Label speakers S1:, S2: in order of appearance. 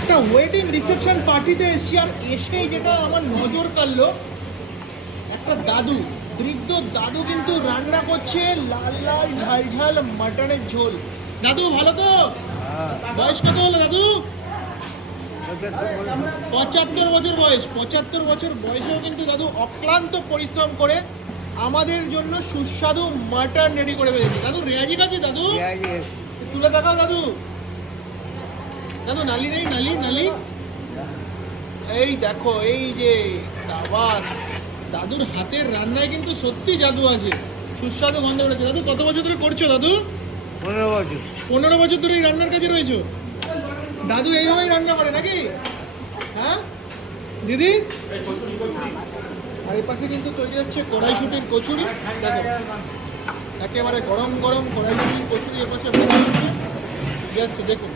S1: একটা wedding reception পার্টিতে এসছি আর এসেই যেটা আমার নজর কাড়লো একটা দাদু বৃদ্ধ দাদু কিন্তু রান্না করছে লাল লাল ঝাল ঝাল মাটনের ঝোল। দাদু ভালো তো? বয়স কত হলো দাদু? পঁচাত্তর বছর। বয়স পঁচাত্তর বছর বয়সেও কিন্তু দাদু অক্লান্ত পরিশ্রম করে আমাদের জন্য সুস্বাদু মাটন রেডি করে ফেলেছে দাদু রেয়াজি আছে দাদু? তুলে দেখাও দাদু। দাদু নালি নেই নালি নালি? এই দেখো এই যে সাবাস দাদুর হাতের রান্নায় কিন্তু সত্যি জাদু আছে। সুস্বাদু গন্ধ বেরোচ্ছে। দাদু কত বছর ধরে করছ দাদু?
S2: পনেরো বছর।
S1: পনেরো বছর ধরে এই রান্নার কাজে রয়েছো? দাদু এইভাবেই রান্না করে নাকি? হ্যাঁ? দিদি? আর এই পাশে কিন্তু তৈরি হচ্ছে কড়াইশুটির কচুরি। দেখো একেবারে গরম গরম কড়াইশুটির কচুরি এ পাশে জাস্ট দেখো